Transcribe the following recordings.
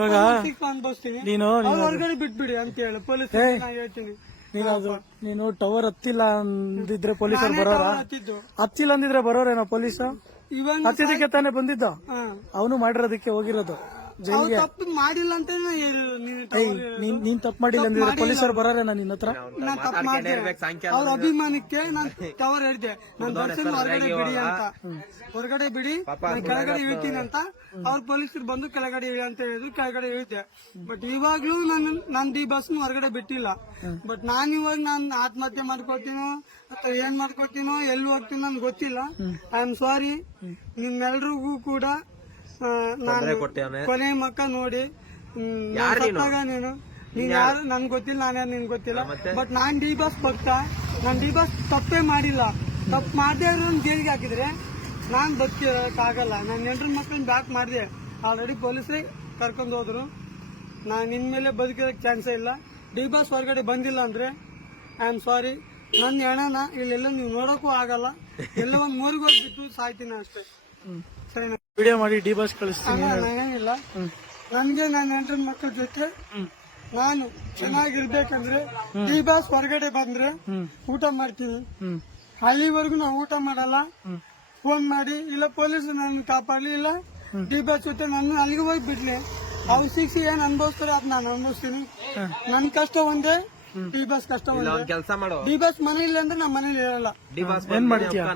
ಇವಾಗ ಅನ್ಭವಿಸ್ತೀನಿ ನೀನು ಅವ್ರು ಹೊರಗಡೆ ಬಿಟ್ಬಿಡಿ ಅಂತ ಹೇಳಿ ಪೊಲೀಸ್ ಹೇಳ್ತೀನಿ. ನೀನು ಟವರ್ ಹತ್ತಿಲ್ಲ ಅಂದಿದ್ರೆ ಪೊಲೀಸರು ಬರೋರ? ಹತ್ತಿದ್ದು ಹತ್ತಿಲ್ಲ ಅಂದಿದ್ರೆ ಬರೋರೇನೋ ಪೊಲೀಸ್? ಇವಾಗ ಹತ್ತಿದಕ್ಕೆ ತಾನೇ ಬಂದಿದ್ದ, ಹಾ. ಅವನು ಮಾಡಿರೋದಕ್ಕೆ ಹೋಗಿರೋದು ಅವ್ರು ಜೈಲಿಗೆ. ತಪ್ಪು ಮಾಡಿಲ್ಲ ಅಂತ ನೀನ್ ತಪ್ಪು ಮಾಡಿಲ್ಲ ಅಂದಿದ್ರೆ ಪೊಲೀಸರು ಬರೋರೇನೋ ನಿನ್ನ ಹತ್ರ? ನಾನ್ ತಪ್ಪು ಮಾಡಿದೆ. ಅವ್ರ ಅಭಿಮಾನಕ್ಕೆ ನಾನ್ ಟವರ್ ಹೇಳಿದೆ, ನಾನ್ ದರ್ಶನ್ ಹೊರಗಡೆ ಬಿಡಿ ಅಂತ, ಹೊರಗಡೆ ಬಿಡಿ ನಾನ್ ಕೆಳಗಡೆ ಇಳ್ತೀನಿ ಅಂತ. ಅವ್ರ ಪೊಲೀಸರು ಬಂದು ಕೆಳಗಡೆ ಇಳಿ ಅಂತ ಹೇಳಿದ್ರು, ಕೆಳಗಡೆ ಇಳಿದೆ. ಬಟ್ ಇವಾಗ್ಲೂ ನಾನ್ ಡಿ ಬಸ್ ಹೊರಗಡೆ ಬಿಟ್ಟಿಲ್ಲ. ಬಟ್ ನಾನ್ ಇವಾಗ ನಾನ್ ಆತ್ಮಹತ್ಯೆ ಮಾಡ್ಕೊಳ್ತೀನೋ ಅಥವಾ ಏನ್ ಮಾಡ್ಕೊಳ್ತೀನೋ ಎಲ್ಲಿ ಹೋಗ್ತೀನೋ ನನ್ಗೆ ಗೊತ್ತಿಲ್ಲ. I am sorry. ನಿಮ್ಮೆಲ್ರಿಗೂ ಕೂಡ ನಾನು ಕೊನೆ ಮಕ್ಕ ನೋಡಿ ನೀನ್ ಯಾರು ನನ್ ಗೊತ್ತಿಲ್ಲ, ನಾನ್ಯಾರು ನಿನ್ ಗೊತ್ತಿಲ್ಲ. ಬಟ್ ನಾನ್ ಡಿ ಬಾಸ್ ಭಕ್ತ. ನಾನ್ ಡಿ ಬಾಸ್ ತಪ್ಪೇ ಮಾಡಿಲ್ಲ. ತಪ್ಪು ಮಾಡದೆ ಜೈಲಿಗೆ ಹಾಕಿದ್ರೆ ನಾನ್ ಬದುಕಿರಕ್ಕಾಗಲ್ಲ. ನಾನು ನೆಂಟ್ರ ಮಕ್ಕಳನ್ನ ಬ್ಯಾಕ್ ಮಾಡಿದೆ, ಆಲ್ರೆಡಿ ಪೊಲೀಸರೇ ಕರ್ಕೊಂಡು ಹೋದ್ರು. ನಾನ್ ಇನ್ಮೇಲೆ ಬದುಕಿರೋಕ್ ಚಾನ್ಸೇ ಇಲ್ಲ. ಡಿ ಬಾಸ್ ಹೊರಗಡೆ ಬಂದಿಲ್ಲ ಅಂದ್ರೆ ಐ ಆಮ್ ಸಾರಿ. ನನ್ನ ಹೆಣನ ಇಲ್ಲೆಲ್ಲ ನೀವು ನೋಡೋಕ್ಕೂ ಆಗಲ್ಲ. ಎಲ್ಲ ಒಂದ್ ಮೂರಿಗೆ ಹೋಗ್ಬಿಟ್ಟು ಸಾಯ್ತೀನಿ ಅಷ್ಟೇ. ಸರಿನಾ? ವಿಡಿಯೋ ಮಾಡಿ ಡಿ ಬಾಸ್ ಕಳಿಸ್ತೀನಿ. ನಾನೇನಿಲ್ಲ, ನನ್ಗೆ ನನ್ನ ನೆಂಟ್ರ ಮಕ್ಕಳ ಜೊತೆ ನಾನು ಚೆನ್ನಾಗಿರ್ಬೇಕಂದ್ರೆ ಡಿ ಬಾಸ್ ಹೊರಗಡೆ ಬಂದ್ರೆ ಊಟ ಮಾಡ್ತೀನಿ. ಅಲ್ಲಿವರೆಗೂ ನಾವು ಊಟ ಮಾಡಲ್ಲ. ಫೋನ್ ಮಾಡಿ ಇಲ್ಲ ಪೊಲೀಸ್ ನನ್ನ ಕಾಪಾಡ್ಲಿ, ಇಲ್ಲ ಡಿ ಬಾಸ್ ಜೊತೆ ನಾನು ಅಲ್ಲಿಗೆ ಹೋಗಿ ಬಿಡ್ಲಿ. ಅವ್ರು ಶಿಕ್ಷೆ ಏನ್ ಅನುಭವಿಸ್ತಾರೆ ಅದ್ ನಾನು ಅನುಭವಿಸ್ತೀನಿ. ನನ್ ಕಷ್ಟ ಒಂದೇ, ಡಿ ಬಾಸ್ ಕಷ್ಟ ಒಂದೇ. ಕೆಲಸ ಮಾಡೋ ಡಿ ಬಾಸ್ ಮನೇಲಿ ಅಂದ್ರೆ ನಮ್ಮ ಮನೇಲಿ ಇರಲ್ಲ. ಡಿ ಬಾಸ್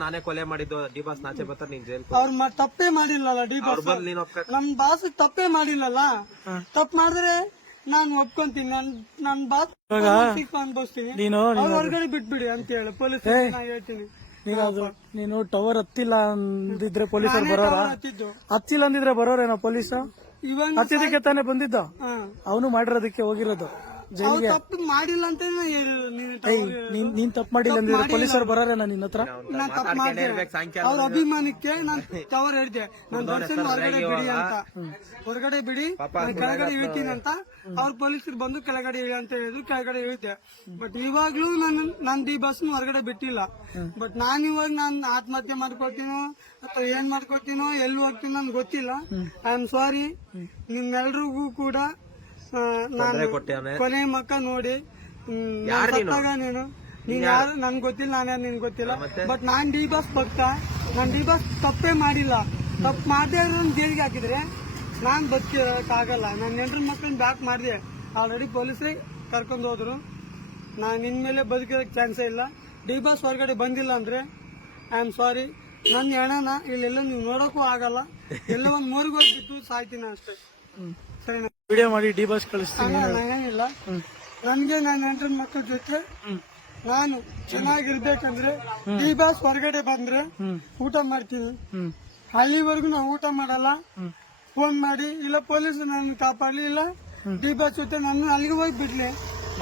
ನಾನೇ ಕೊಲೆ ಮಾಡಿದ್ದು. ಡಿ ಬಾಸ್ ನಾಚೆ ಬರ್ತಾರೆ, ನೀನ್ ಜೈಲ್ ಅವ್ರು ತಪ್ಪೇ ಮಾಡಿಲ್ಲಲ್ಲ. ಡಿ ಬಾಸ್ ನಮ್ ಬಾಸ್ ತಪ್ಪೇ ಮಾಡಿಲ್ಲಲ್ಲ. ತಪ್ಪು ಮಾಡಿದ್ರೆ ನಾನು ಒಪ್ಕೊಂತೀನಿ. ನನ್ ಬಾಸ್ ಅನ್ಭವಿಸ್ತೀನಿ. ಅವ್ರು ಹೊರಗಡೆ ಬಿಟ್ಬಿಡಿ ಅಂತ ಹೇಳಿ ಪೊಲೀಸ್ ಹೇಳ್ತೀನಿ. ನೀನು ಟವರ್ ಹತ್ತಿಲ್ಲ ಅಂದಿದ್ರೆ ಪೊಲೀಸರು ಬರೋರ? ಹತ್ತಿದ್ದು ಹತ್ತಿಲ್ಲ ಅಂದಿದ್ರೆ ಬರೋರೇನೋ ಪೊಲೀಸ್? ಇವಾಗ ಹತ್ತಿದಕ್ಕೆ ತಾನೇ ಬಂದಿದ್ದ, ಅವನು ಮಾಡಿರೋದಕ್ಕೆ ಹೋಗಿರೋದು ಜೈಲಿಗೆ. ತಪ್ಪು ಮಾಡಿಲ್ಲ ಅಂತ ನೀನ್ ತಪ್ಪು ಮಾಡಿಲ್ಲ ಅಂದಿದ್ರೆ ಪೊಲೀಸರು ಬರೋರೇನೋ ನಿನ್ನ ಹತ್ರ? ನಾನ್ ತಪ್ಪು ಮಾಡಿದೆ. ಅವ್ರ ಅಭಿಮಾನಕ್ಕೆ ನಾನ್ ಟವರ್ ಹೇಳಿದೆ, ನಾನ್ ದರ್ಶನ್ ಹೊರಗಡೆ ಬಿಡಿ ಅಂತ, ಹೊರಗಡೆ ಬಿಡಿ ನಾನ್ ಕೆಳಗಡೆ ಇಳ್ತೀನಿ ಅಂತ. ಅವ್ರ ಪೊಲೀಸರು ಬಂದು ಕೆಳಗಡೆ ಇಳಿ ಅಂತ ಹೇಳಿದ್ರು, ಕೆಳಗಡೆ ಇಳಿದೆ. ಬಟ್ ಇವಾಗ್ಲೂ ನಾನ್ ಡಿ ಬಸ್ ಹೊರಗಡೆ ಬಿಟ್ಟಿಲ್ಲ. ಬಟ್ ನಾನ್ ಇವಾಗ ನಾನ್ ಆತ್ಮಹತ್ಯೆ ಮಾಡ್ಕೊಳ್ತೀನೋ ಅಥವಾ ಏನ್ ಮಾಡ್ಕೊಳ್ತೀನೋ ಎಲ್ಲಿ ಹೋಗ್ತೀನೋ ನನ್ಗೆ ಗೊತ್ತಿಲ್ಲ. I am sorry. ನಿಮ್ಮೆಲ್ರಿಗೂ ಕೂಡ ನಾನು ಕೊನೆ ಮಕ್ಕ ನೋಡಿ ನೀನ್ ಯಾರು ನನ್ಗೆ ಗೊತ್ತಿಲ್ಲ, ನಾನ್ಯಾರು ನಿನ್ ಗೊತ್ತಿಲ್ಲ. ಬಟ್ ನಾನ್ ಡಿ ಬಾಸ್ ಭಕ್ತ. ನಾನ್ ಡಿ ಬಾಸ್ ತಪ್ಪೇ ಮಾಡಿಲ್ಲ. ತಪ್ಪು ಮಾಡದೆ ಜೈಲಿಗೆ ಹಾಕಿದ್ರೆ ನಾನ್ ಬದುಕಿರಕ್ಕಾಗಲ್ಲ. ನಾನು ನೆಂಟ್ರ ಮಕ್ಕಳನ್ನ ಬ್ಯಾಕ್ ಮಾಡಿದೆ, ಆಲ್ರೆಡಿ ಪೊಲೀಸರೇ ಕರ್ಕೊಂಡು ಹೋದ್ರು. ನಾನು ಇನ್ಮೇಲೆ ಬದುಕಿರೋಕ್ ಚಾನ್ಸೇ ಇಲ್ಲ. ಡಿ ಬಾಸ್ ಹೊರಗಡೆ ಬಂದಿಲ್ಲ ಅಂದ್ರೆ ಐ ಆಮ್ ಸಾರಿ. ನನ್ನ ಹೆಣನ ಇಲ್ಲೆಲ್ಲ ನೀವು ನೋಡೋಕ್ಕೂ ಆಗಲ್ಲ. ಎಲ್ಲ ಒಂದ್ ಮೂರಿಗೆ ಹೋಗ್ಬಿಟ್ಟು ಸಾಯ್ತೀನಿ ಅಷ್ಟೇ. ಸರಿನಾ? ವಿಡಿಯೋ ಮಾಡಿ ಡಿ ಬಾಸ್ ಕಳಿಸ್ತೀನಿ. ನಾನೇನಿಲ್ಲ, ನನ್ಗೆ ನನ್ನ ನೆಂಟ್ರ ಮಕ್ಕಳ ಜೊತೆ ನಾನು ಚೆನ್ನಾಗಿರ್ಬೇಕಂದ್ರೆ ಡಿ ಬಾಸ್ ಹೊರಗಡೆ ಬಂದ್ರೆ ಊಟ ಮಾಡ್ತೀನಿ. ಅಲ್ಲಿವರೆಗೂ ನಾವು ಊಟ ಮಾಡಲ್ಲ. ಫೋನ್ ಮಾಡಿ ಇಲ್ಲ ಪೊಲೀಸ್ ನನ್ನ ಕಾಪಾಡ್ಲಿ, ಇಲ್ಲ ಡಿ ಬಾಸ್ ಜೊತೆ ನಾನು ಅಲ್ಲಿಗೆ ಹೋಗಿ ಬಿಡ್ಲಿ.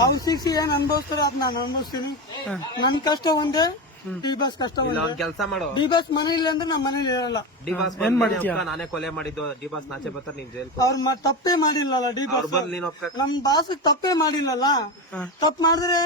ಅವ್ರ ಶಿಕ್ಷೆ ಏನ್ ಅನುಭವಿಸ್ತಾರೆ ಅದ್ ನಾನು ಅನುಭವಿಸ್ತೀನಿ. ನನ್ ಕಷ್ಟ ಒಂದೇ, ಡಿ ಬಾಸ್ ಕಷ್ಟ ಒಂದೇ. ಕೆಲಸ ಮಾಡೋ ಡಿ ಬಾಸ್ ಮನೇಲಿ ಅಂದ್ರೆ ನಮ್ಮ ಮನೇಲಿ ಇರಲ್ಲ. ಡಿ ಬಾಸ್ ನಾನೇ ಕೊಲೆ ಮಾಡಿದ್ದು. ಡಿ ಬಾಸ್ ನಾಚೆ ಬರ್ತಾರೆ, ನೀನ್ ಜೈಲ್ ಅವ್ರು ತಪ್ಪೇ ಮಾಡಿಲ್ಲಲ್ಲ. ಡಿ ಬಾಸ್ ನಮ್ ಬಾಸ್ ತಪ್ಪೇ ಮಾಡಿಲ್ಲಲ್ಲ. ತಪ್ಪು ಮಾಡಿದ್ರೆ